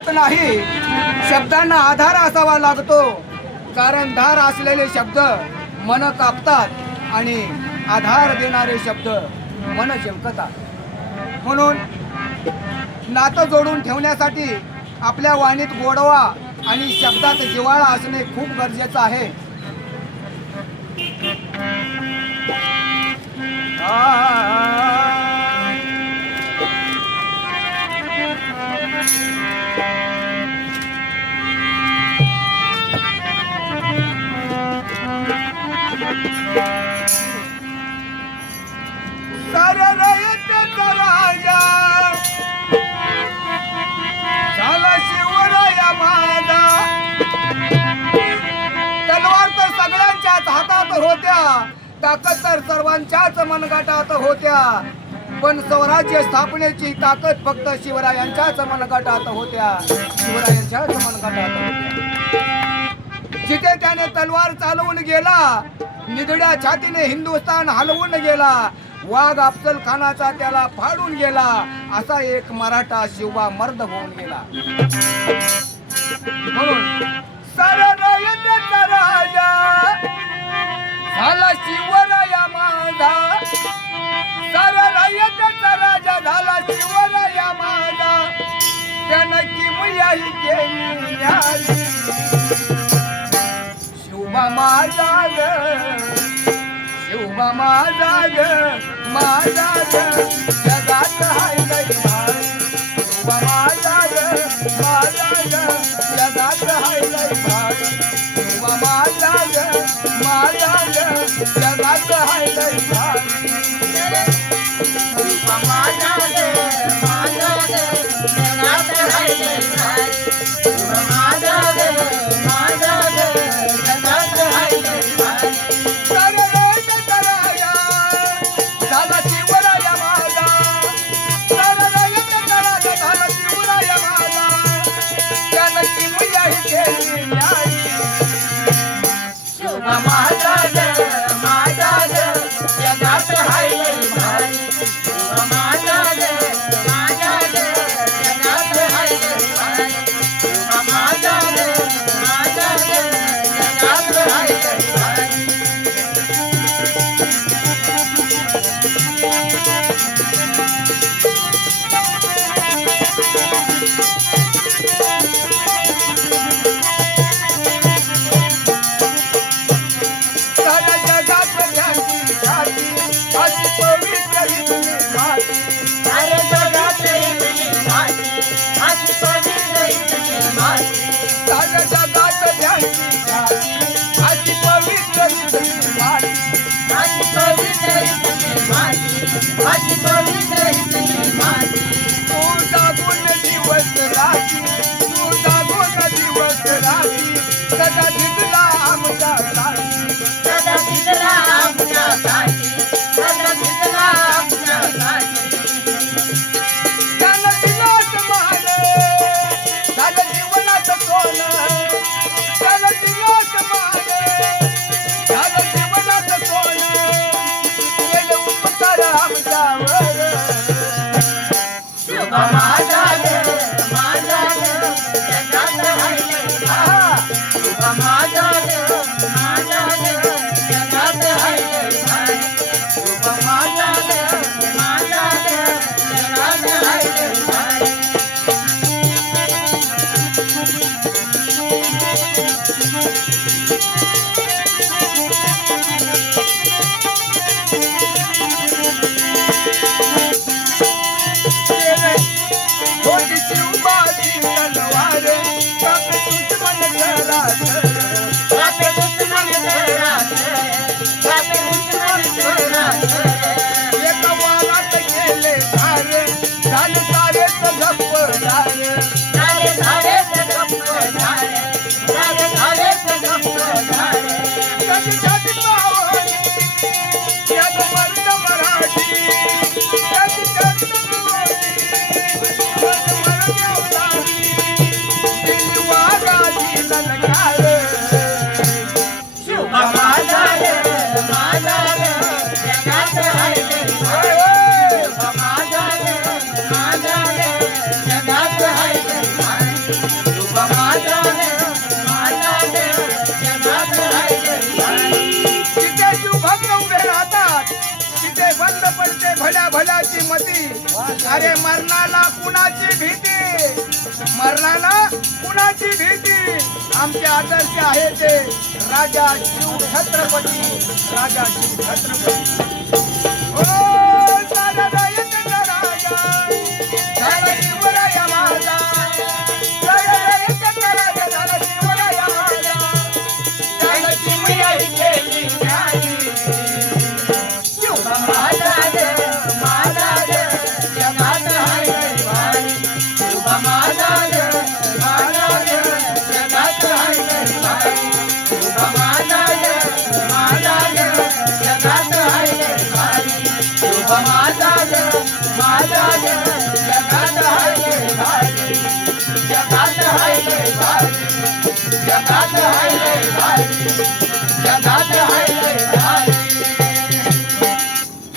नाही, शब्दांना आधार असावा लागतो, कारण धार असलेले शब्द मन कापतात आणि आधार देणारे शब्द मन जिंकतात। म्हणून नातं जोडून ठेवण्यासाठी आपल्या वाणीत गोडवा आणि शब्दात जिव्हाळा असणे खूप गरजेचं आहे। साऱ्या रयतेचा राजा झाला शिवराया माझा। तलवार तर सगळ्यांच्याच हातात होत्या, ताकद तर सर्वांच्याच मनगटात होत्या, पण स्वराज्य स्थापनेची ताकद फक्त शिवरायांच्याच मनगटात होत्या, शिवरायांच्याच मनगटात होत्या। जिथे त्याने तलवार चालवून गेला, निधड्या छातीने हिंदुस्थान हलवून गेला, वाघ अफजल खानाचा त्याला फाडून गेला, असा एक मराठा शिवबा मर्द होऊन गेला। म्हणून साऱ्या रयतेचा राजा झाला शिवराया माझा, साऱ्या रयतेचा राजा झाला शिवराया माझा, त्यानं किमयाही केली न्यारी, शिवबा माझा ग, शिवबा माझा ग, माझा ग, जगात हाय लई भारी, शिवबा माझा ग, माझा ग, जगात हाय लई भारी, शिवबा माझा ग, माझा ग, जगात हाय लई भारी, शिवबा माझा ग, माझा ग, जगात हाय लई भारी, शिवबा माझा ग, माझा ग, जगात हाय लई भारी। माझा ग, माझा ग, जगात हाय लई भारी, शिवबा माझा ग, माझा ग, जगात हाय लई भारी, शिवबा माझा ग, माझा ग, जगात हाय लई भारी। सदा धिजला आमच्यासाठी, सदा धिजला आमच्यासाठी, सदा धिजला आमच्यासाठी, त्यानं दिलाच मान, झालं जीवनाचं सोनं, त्यानं दिलाच मान, झालं जीवनाचं सोनं, केलं उपकार आमच्यावर, शिवबा माझा ग, माझा ग, जगात हाय लई भारी, शिवबा माझा ग, माझा ग, जगात हाय लई भारी, शिवबा माझा ग, माझा ग, जगात हाय लई भारी। होती शिवबाची तलवार, कापे दुश्मन घरात, कापे दुश्मन घरात, कापे दुश्मन घरात, एका वारात गेले धार, झाले सारेच गप्पदार, झाले सारेच गप्पदार, झाले सारेच गप्पदार, कधी कधी पावली याद मर्द मराठी, कधी कधी शिवबा माझा ग, माझा ग, जगात हाय लई भारी, शिवबा माझा ग, माझा ग, जगात हाय लई भारी। भल्याची मती. अरे मरणाला कुणाची भीती, मरणाला कुणाची भीती. आमचे आदर्श आहे ते राजा शिव छत्रपती, राजा शिव छत्रपती. ओ साधा एकच राजा, झाला शिवराया माझा. साधा एकच राजा, झाला शिवराया माझा. झाला शिवराई केली न्यारी. शिवबा माझा ग, माझा ग, जगात हाय लय भारी. शिवबा माझा ग, माझा ग, जगात हाय लय भारी. शिवबा माझा ग, माझा ग, जगात हाय लय भारी. शिवबा माझा ग, माझा ग, जगात हाय लय भारी. जगात हाय लय भारी, जगात हाय लय भारी.